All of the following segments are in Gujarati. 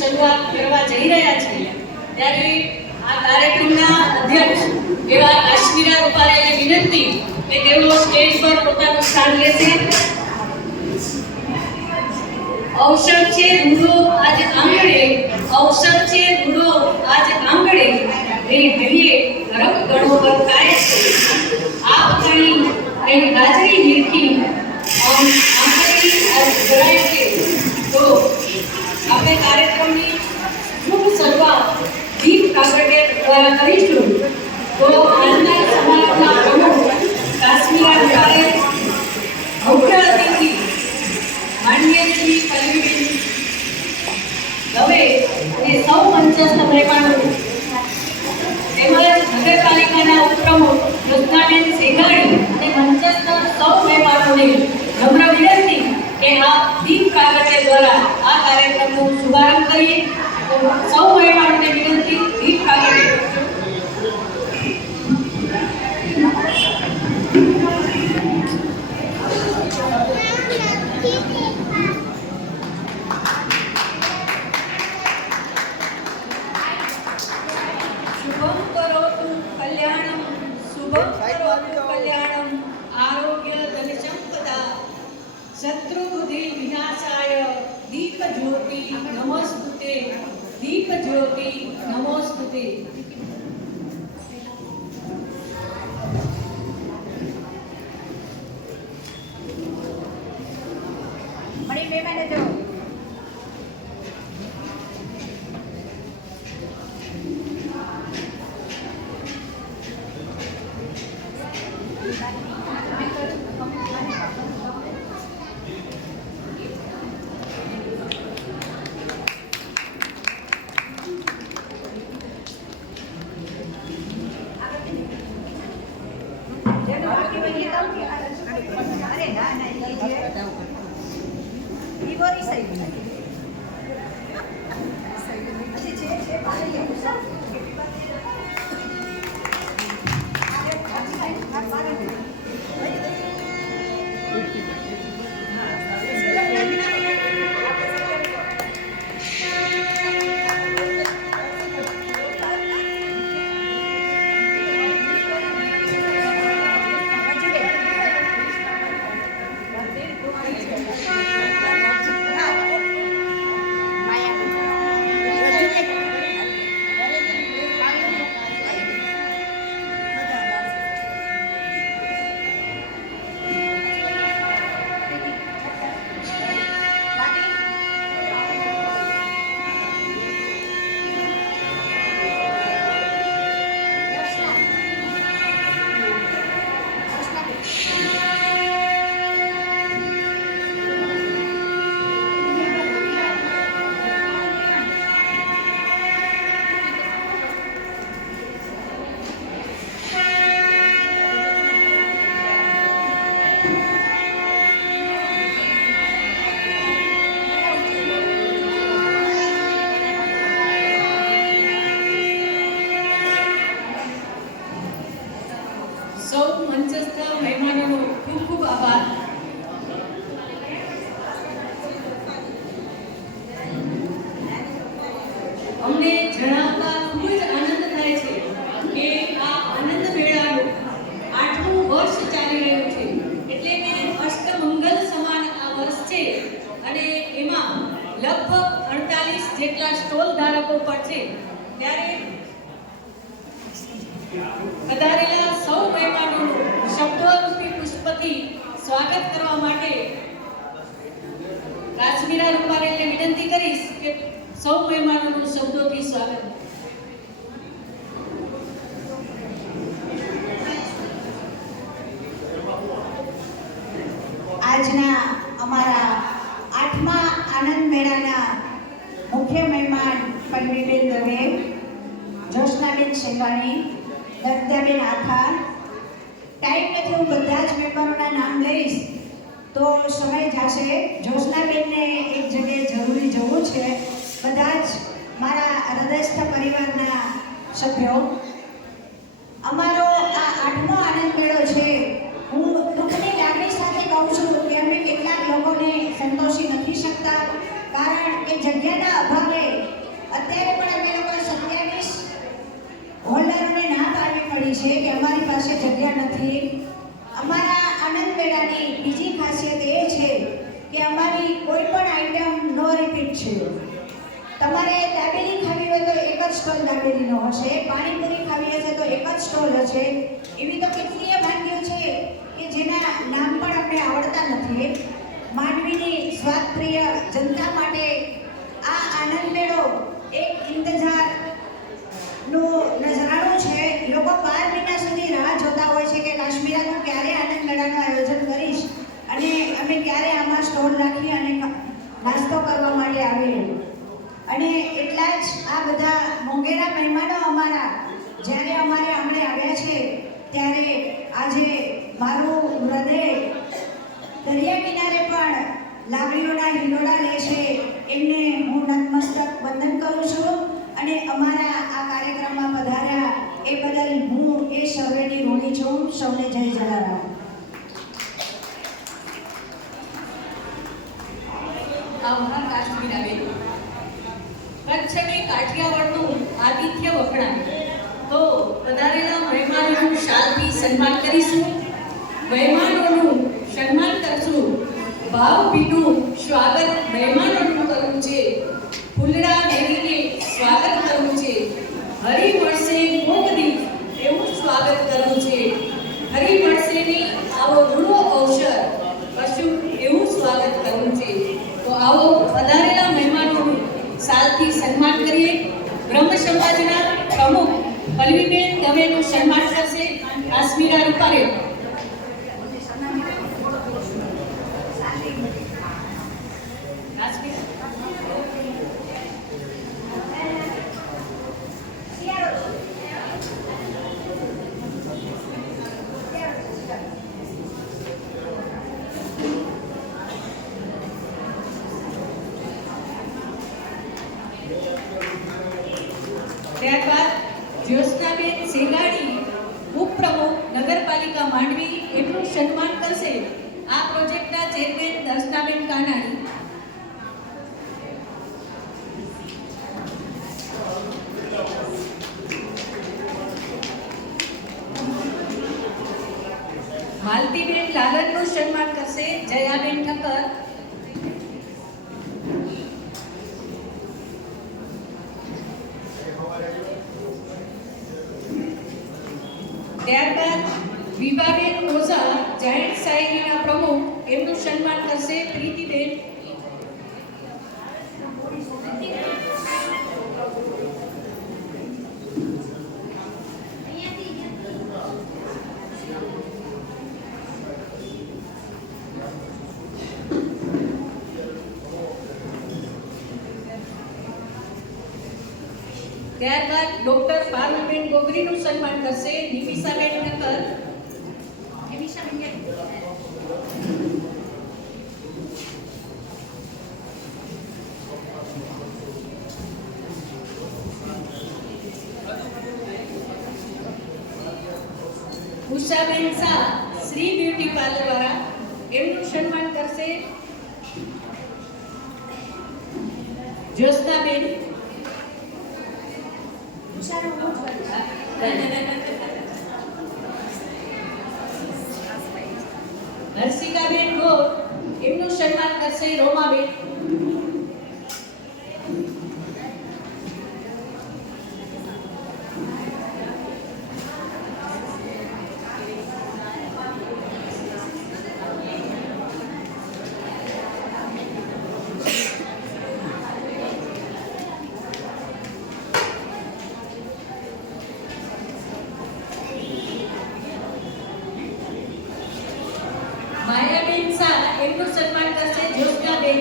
શરૂઆત કરવા જઈ રહ્યા છીએ ત્યારે આ કાર્યક્રમના અધ્યક્ષ એવા કાશ્મીરા રૂપારેને વિનંતી કે તેઓ સ્ટેજ પર પોતાનું સ્થાન લેશે. અવસર છે રૂડો આજ આંગણે, અવસર છે રૂડો આજ આંગણે, રે હૈયે રંગ ગણો બરકાય છે. આ વખાણી અહીં ગાજરી નીરખી આંગણી આજ ભરાય છે. તો આપણે કાર્યક્રમની શુભ શરૂઆત દીપ કાગડિયા દ્વારા કરીશું. તો આજના સમારોહના પ્રમુખ કાશ્મીરા રૂપારે, મુખ્ય અતિથિ માનનીય શ્રી પલ્લવીબેન દવે અને સૌ મંચસ્થ મહેમાનો તેમજ નગરપાલિકાના ઉપપ્રમુખ જ્યોત્સનાબેન સેંઘાણી અને મંચસ્થ સૌ મહેમાનોને નમ્ર વિનંતી કે આ દીપ કાગડિયા દ્વારા આ કાર્યક્રમનો શુભારંભ કરીએ. તો સૌ મહેમાનોને વિનંતી, દીપ કાગડિયા. શુભમ કરોતુ કલ્યાણમ, શુભમ કરોતુ કલ્યાણમ, આરોગ્ય ધન સંપદા, શત્રુ બુદ્ધિ વિનાશાય, દીપ જ્યોતિ નમોસ્તુતે, દીપ જ્યોતિ નમોસ્તુતે. મળી બે મિનિટ જો અરે ના ના ઈ બોરી સાઈડ અચ્છા છે પાણી લેવું સર આ સાઈડ આ પાણી સૌ મંચસ્થ મહેમાનોનો ખૂબ ખૂબ આભાર. અમને જણાવતા ખૂબ જ આનંદ થાય છે કે આ આનંદ મેળાનું 8મું વર્ષ ચાલી રહ્યું છે. એટલે કે અષ્ટમંગલ સમાન આ વર્ષ છે અને એમાં લગભગ 48 જેટલા સ્ટોલ ધારકો પણ છે. ત્યારે પધારેલા સૌ મહેમાનોનું શબ્દરૂપી પુષ્પથી સ્વાગત કરવા માટે કાશ્મીરા રૂપારેને વિનંતી કરીશ કે સૌ મહેમાનોનું શબ્દોથી સ્વાગત. આજના અમારા 8મા આનંદ મેળાના મુખ્ય મહેમાન પલ્લવીબેન દવે, જ્યોત્સનાબેન સેંઘાણી, દત્તાબેન આથાર. ટાઈમ નથી, હું બધા જ મહેમાનોના નામ લઈશ તો સમય જશે. જ્યોત્સનાબેનને એક જગ્યાએ જરૂરી જવું છે. બધા જ મારા હૃદયસ્થ પરિવારના સભ્યો, અમારો આ 8મો આનંદ મેળો છે. હું દુઃખની લાગણી સાથે કહું છું કે અમે કેટલાક લોકોને સંતોષી નથી શકતા, કારણ કે જગ્યાના અભાવે અત્યારે પણ અમે લોકો 27 હોલ્ડરોને ના પાડવી પડી છે કે અમારી પાસે જગ્યા નથી. અમારા આનંદ મેળાની બીજી ખાસિયત એ છે કે અમારી કોઈ પણ આઈટમ નો રિપીટ છે. તમારે દાબેલી ખાવી હોય તો એક જ સ્ટોલ દાબેલીનો હશે, પાણીપુરી ખાવી હશે તો એક જ સ્ટોલ હશે. એવી તો કેટલીય વાનગીઓ છે કે જેના નામ પણ અમને આવડતા નથી. માંડવીની સ્વાદપ્રિય જનતા માટે આ આનંદ મેળો એક ઇંતજારનું નજરાણું છે. લોકો 12 મહિના સુધી રાહ જોતા હોય છે કે કાશ્મીરા તું ક્યારે આનંદ મેળાનું આયોજન કરીશ અને અમે ક્યારે આમાં સ્ટોલ રાખી અને નાસ્તો કરવા માટે આવીએ. અને એટલા જ આ બધા મોંઘેરા મહેમાનો અમારા જ્યારે અમારે આંગણે આવ્યા છે ત્યારે આજે મારું હૃદય દરિયા કિનારે પણ લાગણીઓના હિલોડા લે છે. એમને હું નતમસ્તક વંદન કરું છું અને અમારા આ કાર્યક્રમમાં પધાર્યા એ બદલ હું એ સર્વેની ઋણી છું. સૌને જય જલારામ. આભાર કાશ્મીરાબેન. કચ્છ અને કાઠિયાવાડનું આતિથ્ય વખણાય તો પધારેલા મહેમાનોનું શાલથી સન્માન કરીશું. મહેમાનોનું સન્માન કરશું. ભાવભીનું સ્વાગત મહેમાનોનું કરવું છે. ફૂલડા મેળીને સ્વાગત કરવું છે. હરી મળશે મોકદી એવું સ્વાગત કરવું છે. હરી મળશે ની આવો ગુણો અવસર કશું એવું સ્વાગત કરવું છે. તો આવો પધારેલા મહેમાનોનું સાલથી સન્માન કરીએ. બ્રહ્મ સમાજના પ્રમુખ પલ્લવીબેન દવેનું સન્માન કરશે કાશ્મીરા રૂપારે. ત્યારબાદ જ્યોત્સનાબેન સેંગાણી ઉપપ્રમુખ નગરપાલિકા માંડવી એમનું સન્માન કરશે આ પ્રોજેક્ટના ચેરમેન દર્શનાબેન કાનાણી. માલતીબેન લાલનનું સન્માન કરશે જયાબેન ઠક્કર. ત્યારબાદ વિભાબેન ઓઝા જાયન્ટ શાયરીના પ્રમુખ એમનું સન્માન કરશે પ્રીતિબેન. ત્યારબાદ ડોક્ટર પારુલબેન ગોગરીનું સન્માન કરશે નિમિષાબેન ઠક્કર. ઉષાબેન શાહ શ્રી બ્યુટી પાર્લર વાળા એમનું સન્માન કરશે જ્યોત્સનાબેન. હર્ષિકાબેન ગોર એમનું સન્માન કરશે રોમાબેન. માયાબેન શાહ એમનું સન્માન કરશે જ્યોત્સનાબેન.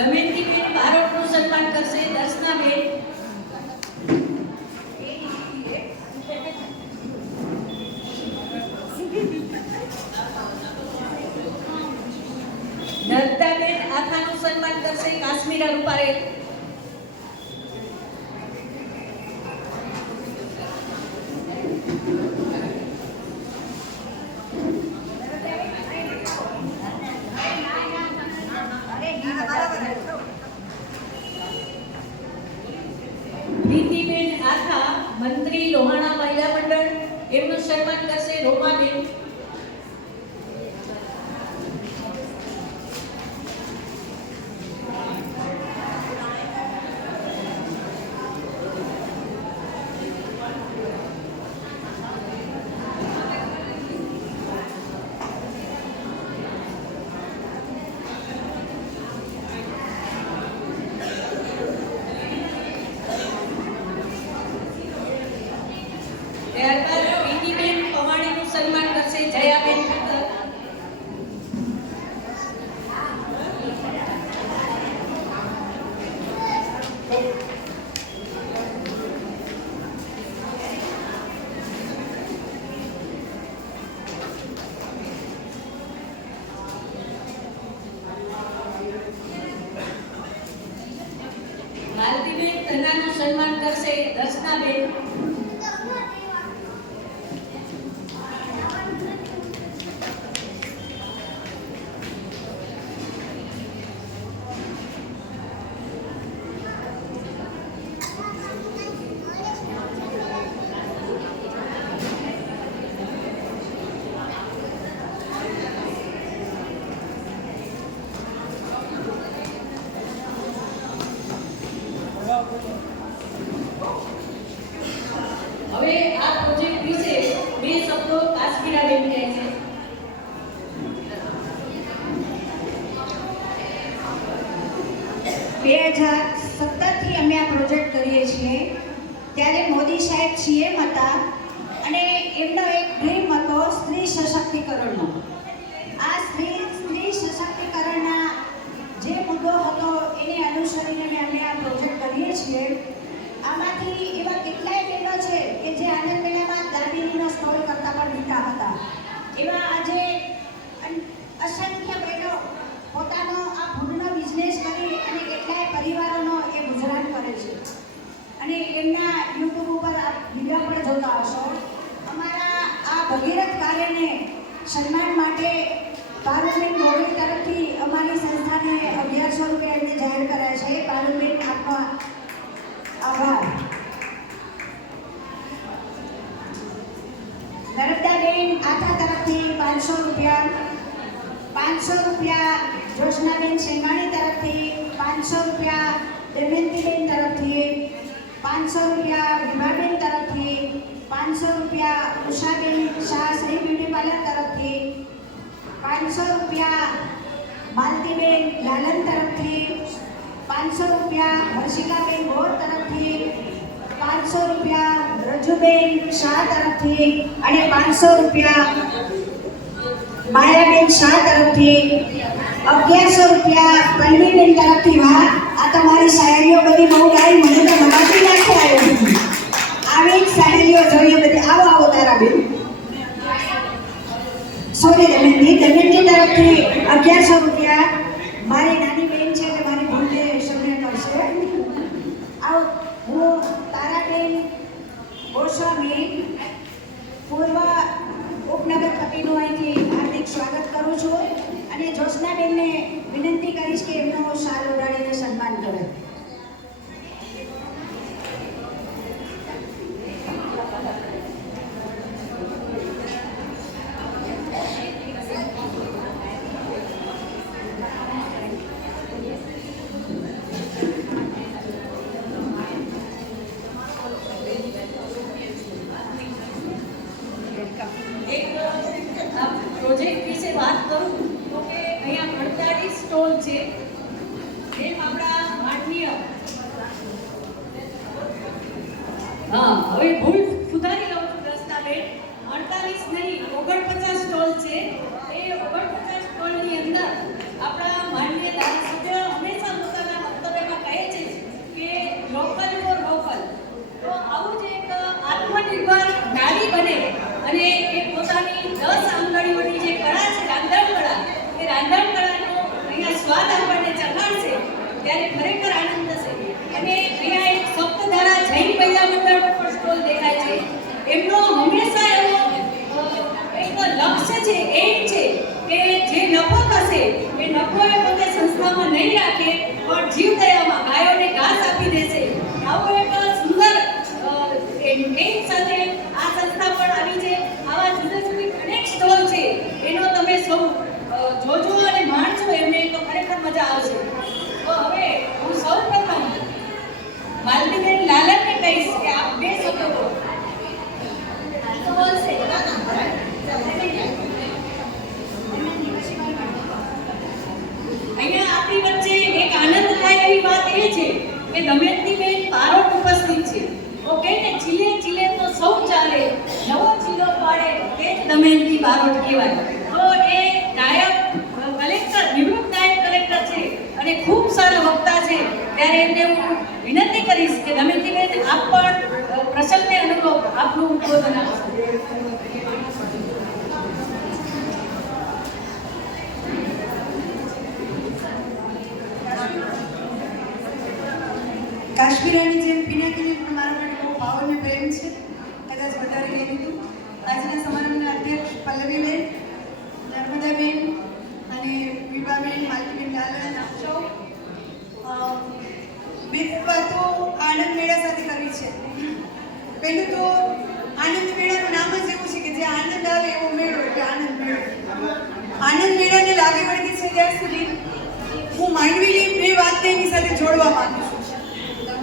દમયંતીબેન બારોટનું સન્માન કરશે દર્શનાબેન. નર્મદાબેન આથાનું સન્માન કરશે કાશ્મીરા રૂપારેલ. પ્રીતિબેન આથા મંત્રી લોહાણા મહિલા મંડળ, એમનું સન્માન કરશે રોમાબેન. ત્યારબાદ પ્રીતિબેન પવાણીનું સન્માન કરશે જયાબેન ઠક્કર. માલતીબેન તન્નાનું સન્માન કરશે દર્શનાબેન. હવે આ પ્રોજેક્ટ વિશે બે શબ્દો કાશ્મીરાબેન કહે છે. 2017થી અમે આ પ્રોજેક્ટ કરીએ છીએ. ત્યારે મોદી સાહેબ સીએમ હતા અને એમનો એક ડ્રીમ હતો સ્ત્રી સશક્તિકરણનો. આ સ્ત્રી સશક્તિકરણના જે મુદ્દો હતો એને અનુસરીને અમે આ પ્રોજેક્ટ કરીએ છીએ. આમાંથી એવા કેટલાય બહેનો છે કે જે આનંદ મેળામાં દાબેલીનો સ્ટોલ કરતા પણ દીઠા હતા. એવા આજે અસંખ્ય બહેનો પોતાનો આ ફૂડનો બિઝનેસ કરી અને કેટલાય પરિવારોનો એ ગુજરાન કરે છે. અને એમના યુટ્યુબ ઉપર આ વિડીયો પણ જોતા હશો. અમારા આ ભગીરથ કાર્યને સન્માન માટે પારુલબેન મોડી તરફથી અમારી સંસ્થાને 1100 રૂપિયા એમને જાહેર કર્યા છે. પારુલબેન, આપનો આભાર. નર્મદાબેન આથા તરફથી 500 રૂપિયા. 500 રૂપિયા જોશનાબેન સેંગાણી તરફથી. 500 રૂપિયા દમયંતીબેન તરફથી. 500 રૂપિયા વિભાબેન તરફથી. 500 રૂપિયા ઉષાબેન શાહ શ્રી બ્યુટી પાર્લર તરફથી. 500 રૂપિયા માલતીબેન લાલન તરફથી. 500 રૂપિયા હર્ષિકાબેન ગોર તરફથી. 500 રૂપિયા રજુબેન શાહ તરફથી અને 500 રૂપિયા માયાબેન શાહ તરફથી. 1100 રૂપિયા પલ્લવીબેન તરફથી. વાહ, આ તમારી શાયરીઓ બધી બહુ ગાઈ, મને તો નવાથી નાખી આવ્યો. આવી જ શાયરીઓ જોઈએ બધી. આવો આવો તારાબેન. સોરી દમયંતી તરફથી 1100 રૂપિયા. મારી નાની બેન છે કે મારી ભૂલને સમને કરશે. આવો, હું તારાબેન ગોસ્વામી પૂર્વ ઉપનગરપતિનું અહીંથી હાર્દિક સ્વાગત કરું છું અને જોશનાબેનને વિનંતી કરીશ કે એમનો શાલ ઓઢાડીને સન્માન કરે. પ્રોજેક્ટ વિશે વાત કરું તો કે અહીંયા 48 સ્ટોલ છે. એમ આપણા માનનીય હવે ભૂલ સુધારી લઉં છું દર્શનાબેન. 48 નહીં 49 સ્ટોલ છે. એ 49 સ્ટોલની અંદર આપણા માનનીય ધારાસભ્ય હંમેશા 10 આંગળીઓની જે કળા છે રાંધણ કળા, એ રાંધણ કળાનો અહીંયા સ્વાદ આપણને ચખાડશે ત્યારે ખરેખર આનંદ થશે. અને અહીંયા એક સપ્તધારા જૈન મહિલા મંડળનો પણ સ્ટોલ દેખાય છે. એમનો હંમેશા એવો એક લક્ષ્ય છે, એમ છે કે જે નફો થશે એ નફો એ પોતે સંસ્થામાં નહીં રાખે પણ જીવદયામાં ગાયોને ઘાસ આપી દેશે. આવો એક સુંદર એમ સાથે આ સંસ્થા પણ આવી છે. આવા જુદી જુદી અનેક સ્ટોલ છે, એનો તમે સૌ જોજો અને માણજો એમને તો ખરેખર મજા આવશે. તો હવે હું સૌ પ્રથમ માલતીબેન લાલનને કહીશ કે આપ બે શબ્દો બોલો. તો બોલશે અહીંયા આપણી વચ્ચે એક આનંદ થાય એવી વાત એ છે કે દમયંતીબેન પારોટ ઉપસ્થિત છે. ઓકે ને, ચીલે ચીલે તો સૌ ચાલે, નવો ચીલો પાડે તે જ દમયંતી બારોટ કહેવાય. તો એ ગાયક કલેક્ટર, નિવૃત્ત ગાયક કલેક્ટર છે અને ખૂબ સારા વક્તા છે. ત્યારે એમને હું વિનંતી કરીશ કે દમયંતીબેન આપ પણ પ્રસંગને અનુરૂપ આપનું ઉદ્બોધન આપશો. કાશ્મીરાની જેમ પિનાકીને પણ મારા માટે બહુ ભાવ અને પ્રેમ છે, કદાચ વધારે કહી દીધું. આજના સમારંભના અધ્યક્ષ પલ્લવીબેન, નર્મદાબેન અને વિભાબેન, માલતીબેન લાલન, આપ સૌ બે વાતો આનંદ મેળા સાથે કરવી છે. પહેલું તો આનંદ મેળાનું નામ જ એવું છે કે જે આનંદ આવે એવો મેળો એટલે આનંદ મેળો. આનંદ મેળાને લાગે વળગી છે ત્યાં સુધી હું માંડવીની બે વાતને એની સાથે જોડવા માંગુ છું.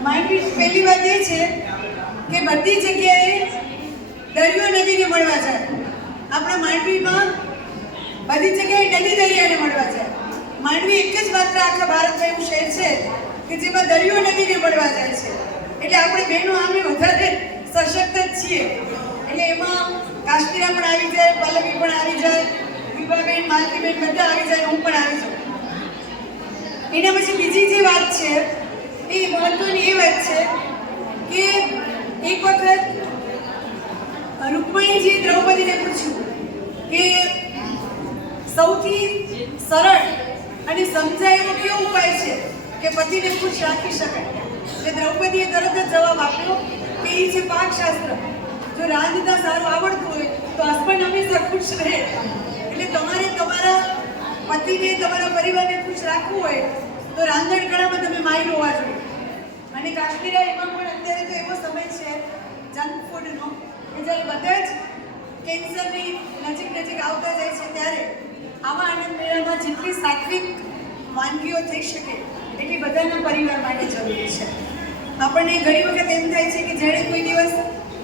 માંડવી પહેલી વાત એ છે કે બધી જગ્યાએ દરિયો નદીને મળવા જાય. આપણા માંડવીમાં બધી જગ્યાએ નદી દરિયાને મળવા જાય. માંડવી એક જ માત્ર આખા ભારતમાં એવું શહેર છે કે જેમાં દરિયો નદીને મળવા જાય છે. એટલે આપણે બહેનો આમે વધારે સશક્ત જ છીએ. એટલે એમાં કાશ્મીરા પણ આવી જાય, પલ્લવી પણ આવી જાય, વિભાબેન, માલતીબેન બધા આવી જાય, હું પણ આવી જાઉં. એના પછી બીજી જે વાત છે એ મહત્વની એ વાત છે કે એક વખત રૂકમણીજીએ દ્રૌપદીને પૂછ્યું કે સૌથી સરળ અને સમજાય એવો કયો ઉપાય છે કે પતિને ખુશ રાખી શકાય. એટલે દ્રૌપદીએ તરત જ જવાબ આપ્યો કે એ છે પાકશાસ્ત્ર. જો રાંધતા સારું આવડતું હોય તો હસબન્ડ હંમેશા ખુશ રહે. એટલે તમારે તમારા પતિને, તમારા પરિવારને ખુશ રાખવું હોય તો રાંધણ કળામાં તમે માહિર હોવા જોઈએ. અને કાશ્મીરા એમાં પણ અત્યારે તો એવો સમય છે જંક ફૂડનો કે જ્યારે બધા જ કેન્સરની નજીક આવતા જાય છે, ત્યારે આવા આનંદ મેળામાં જેટલી સાત્વિક વાનગીઓ થઈ શકે એટલી બધાના પરિવાર માટે જરૂરી છે. આપણને ઘણી વખત એમ થાય છે કે જેણે કોઈ દિવસ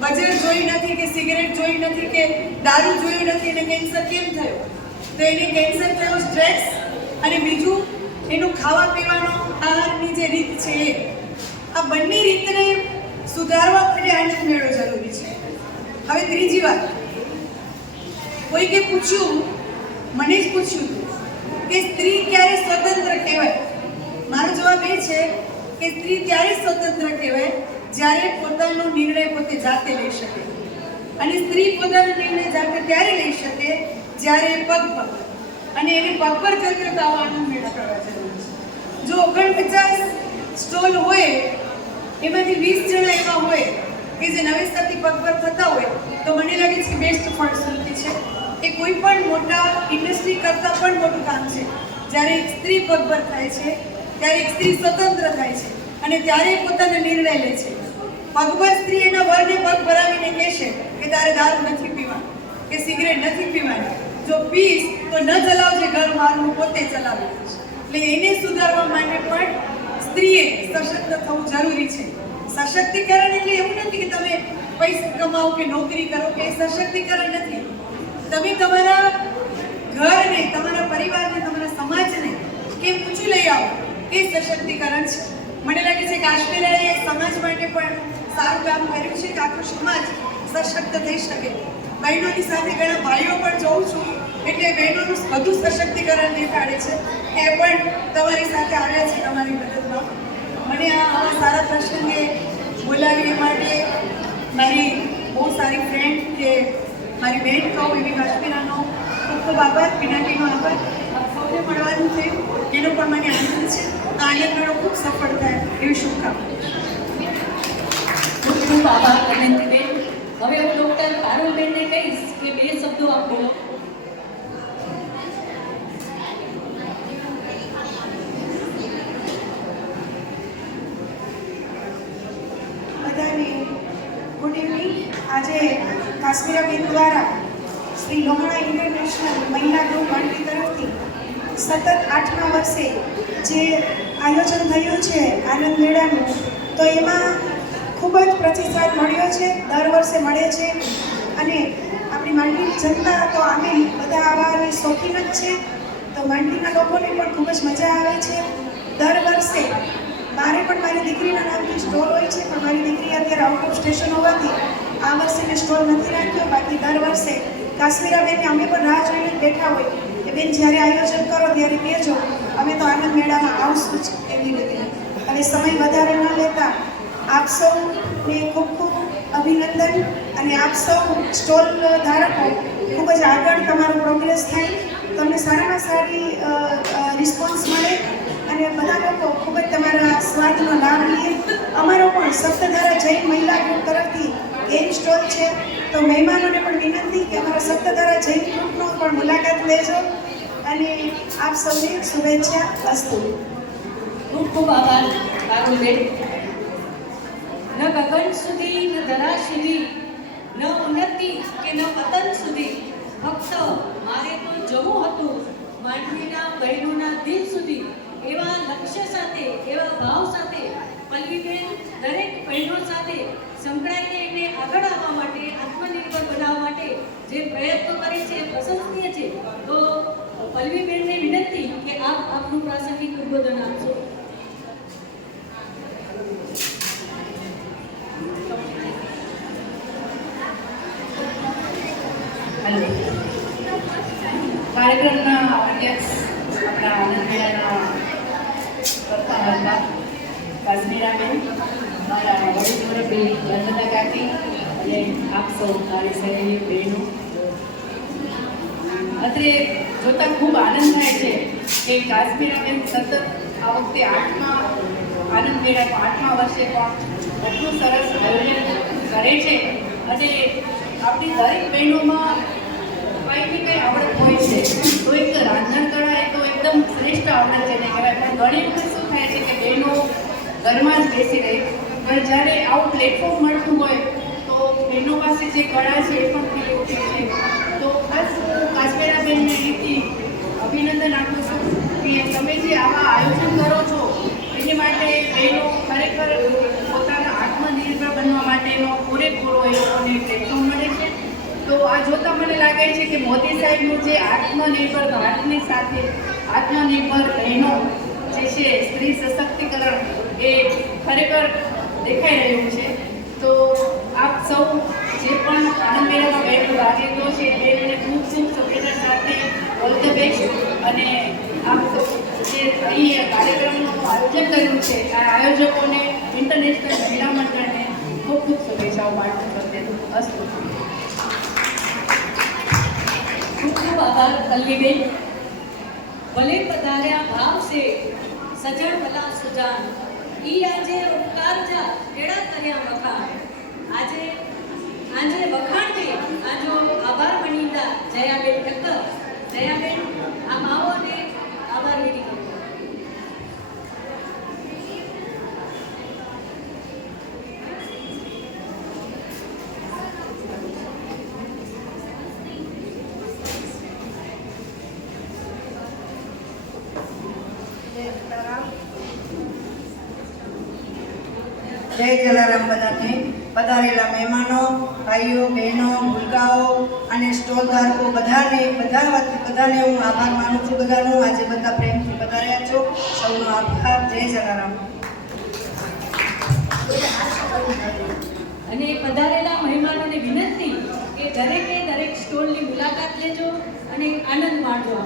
બજર જોઈ નથી કે સિગરેટ જોઈ નથી કે દારૂ જોયું નથી એને કેન્સર કેમ થયો? તો એને કેન્સર થયો સ્ટ્રેસ અને બીજું એનું ખાવા પીવાનો આહારની જે રીત છે એ. આ બંને રીતને સુધારવા માટે આનંદ મેળો જરૂરી છે. હવે ત્રીજી વાત, કોઈકે પૂછ્યું, મને જ પૂછ્યું કે સ્ત્રી ક્યારે સ્વતંત્ર કહેવાય? મારો જવાબ એ છે કે સ્ત્રી ત્યારે સ્વતંત્ર કહેવાય જ્યારે પોતાનો નિર્ણય પોતે જાતે લઈ શકે. અને સ્ત્રી પોતાનો નિર્ણય જાતે ત્યારે લઈ શકે જ્યારે પગ પર, અને એને પગ પર કરવી તો આવા આનંદ મેળા કરવા જરૂરી છે. જો 49 સ્ટોલ હોય એમાંથી 20 જણા એવા હોય કે જે નવેસરથી પગ પર થતા હોય તો મને લાગે છે કે બેસ્ટ ફળશ્રુતિ છે. એ કોઈ પણ મોટા ઇન્ડસ્ટ્રી કરતાં પણ મોટું કામ છે. જ્યારે એક સ્ત્રી પગભર થાય છે ત્યારે એક સ્ત્રી સ્વતંત્ર થાય છે અને ત્યારે પોતાનો નિર્ણય લે છે. પગભર સ્ત્રી એના વરને પગ ભરાવીને કહેશે કે તારે દારૂ નથી પીવાનું કે સિગરેટ નથી પીવાની, જો પીશ તો ન ચલાવજે ઘર, મારું પોતે ચલાવી લઈશ. એટલે એને સુધારવા માટે પણ સ્ત્રીએ સશક્ત થવું જરૂરી છે. સશક્તિકરણ એટલે એવું નથી કે તમે પૈસા કમાઓ કે નોકરી કરો, કે સશક્તિકરણ નથી. તમે તમારા ઘરને, તમારા પરિવારને, તમારા સમાજને કેમ ઊંચું લઈ આવો એ સશક્તિકરણ છે. મને લાગે છે કાશ્મીરાએ સમાજ માટે પણ સારું કામ કર્યું છે કે આખો સમાજ સશક્ત થઈ શકે. બહેનોની સાથે ઘણા ભાઈઓ પણ જોઉં છું એટલે બહેનોનું વધુ સશક્તિકરણ દેખાડે છે. એ પણ તમારી સાથે આવ્યા છે તમારી મદદમાં. મને આવા સારા પ્રસંગે બોલાવી એ માટે મારી બહુ સારી ફ્રેન્ડ કે મારી બેન કહું એવી કાશ્મીરાનો ખૂબ આભાર, પિનાકીનો આભાર. આપ સૌને મળવાનું છે એનો પણ મને આનંદ છે. આ આનંદ મેળો ખૂબ સફળ થાય એવી શુભકામના. ખૂબ ખૂબ આભાર દમયંતીબેન. હવે હું ડૉક્ટર પારુલબેનને કહીશ કે 2 શબ્દો આપ બોલો. બધાને ગુડ ઇવનિંગ. આજે કાશ્મીરાબેન દ્વારા શ્રી લોહાણા ઇન્ટરનેશનલ મહિલા ગ્રુપ મંડળી તરફથી સતત 8મા વર્ષે જે આયોજન થયું છે આનંદ મેળાનું, તો એમાં ખૂબ જ પ્રતિસાદ મળ્યો છે, દર વર્ષે મળે છે. અને આપણી માંડવીની જનતા તો આમે બધા આવા શોખીન જ છે, તો માંડવીના લોકોને પણ ખૂબ જ મજા આવે છે. દર વર્ષે મારે પણ મારી દીકરીના નામથી સ્ટોલ હોય છે, પણ મારી દીકરી અત્યારે આઉટ ઓફ સ્ટેશન હોવાથી આ વર્ષે મેં સ્ટોલ નથી રાખ્યો. બાકી દર વર્ષે કાશ્મીરાબેનને અમે પણ રાહ જોઈને બેઠા હોય કે બેન જ્યારે આયોજન કરો ત્યારે કહેજો, અમે તો આનંદ મેળામાં આવશું જ એવી રીતે. હવે સમય વધારે ન લેતા આપ સૌને ખૂબ ખૂબ અભિનંદન. અને આપ સૌ સ્ટોલ ધારકો ખૂબ જ આગળ તમારો પ્રોગ્રેસ થાય, તમને સારામાં સારી રિસ્પોન્સ મળે અને બધા લોકો ખૂબ જ તમારા સ્વાદનો લાભ લે. અમારો પણ સપ્તધારા જૈન મહિલા ગ્રુપ તરફથી ગેમ સ્ટોલ છે, તો મહેમાનોને પણ વિનંતી કે અમારા સપ્તધારા જૈન ગ્રુપનો પણ મુલાકાત લેજો. અને આપ સૌને શુભેચ્છા અસ્તુ. ખૂબ ખૂબ આભાર પારુલબેન. ન ગગન સુધી ન ધરા સુધી, ન ઉન્નતિ કે ન પતન સુધી, ફક્ત મારે તો જવું હતું માંડવીના બહેનોના દિલ સુધી. એવા લક્ષ્ય સાથે, એવા ભાવ સાથે પલ્લવીબેન દરેક બહેનો સાથે સંકળાઈને એમને આગળ આવવા માટે, આત્મનિર્ભર બનાવવા માટે જે પ્રયત્નો કરે છે એ પ્રશંસનીય છે. તો પલ્લવીબેનને વિનંતી કે આપ આપનું પ્રાસંગિક ઉદ્બોધન આપશો. કાર્યક્રમના અધ્યક્ષ આપણા આનંદ મેળાના કરતા હતા કાશ્મીરાબેન, મારા વડીલ મુરબ્બી નર્મદા કાકી અને આપ સૌ મારી સહેલી બહેનો. અત્રે જોતા ખૂબ આનંદ થાય છે કે કાશ્મીરાબેન સતત આ વખતે 8મા આનંદ મેળામાં 8મા વર્ષે પણ એટલું સરસ આયોજન કરે છે. અને આપણી દરેક બહેનોમાં કંઈક ને કંઈ આવડત હોય છે. તો એક રાંધણ કળા એ તો એકદમ શ્રેષ્ઠ આવડત છે ને કહેવાય. પણ ઘણી વખત શું થાય છે કે બહેનો ઘરમાં જ બેસી રહે, પણ જ્યારે આવું પ્લેટફોર્મ મળતું હોય તો બહેનો પાસે જે કળા છે એ પણ ખીલી ઉઠે છે. તો ખાસ કાશ્મીરાબેનને રીતિ અભિનંદન આપું છું કે તમે જે આવા આયોજન કરો છો એની માટે બહેનો ખરેખર પોતાના આત્મનિર્ભર બનવા માટેનો પૂરેપૂરો એ લોકોને પ્લેટફોર્મ મળે છે. તો આ જોતાં મને લાગે છે કે મોદી સાહેબનું જે આત્મનિર્ભર ભારતની સાથે આત્મનિર્ભર બહેનો જે છે, સ્ત્રી સશક્તિકરણ, એ ખરેખર દેખાઈ રહ્યું છે. તો આપ સૌ જે પણ આનંદ મેળામાં ભાગ લીધો છે એને ખૂબ ખૂબ શુભેચ્છા સાથે ઓલ ધ બેસ્ટ. અને આપ સૌ જે અહીં કાર્યક્રમનું આયોજન કર્યું છે આ આયોજકોને, ઇન્ટરનેશનલ મહિલા મંડળને ખૂબ ખૂબ શુભેચ્છાઓ પાઠવું છું. અસ્તુ. ખૂબ ખૂબ આભાર પલ્લવીબેન. ભલે પધાર્યા ભાવ છે સજણ ભલા સુજાન, ઈ આજે ઉપકાર જા કેળા કર્યા વખાણ. આજે વખાણને આજો આભાર મનીંદા જયાબેન ઠક્કર. જયાબેન આ માઓને આભાર વિધિ કરો. જય જલારામ બધાને. પધારેલા મહેમાનો, ભાઈઓ, બહેનો, ભૂલકાઓ અને સ્ટોલ ધારકો બધાને હું આભાર માનું છું. બધાનો આજે બધા પ્રેમથી પધાર્યા છો, સૌનો આભાર. જય જલારામ. અને પધારેલા મહેમાનોને વિનંતી કે દરેકે દરેક સ્ટોલની મુલાકાત લેજો અને આનંદ માણજો.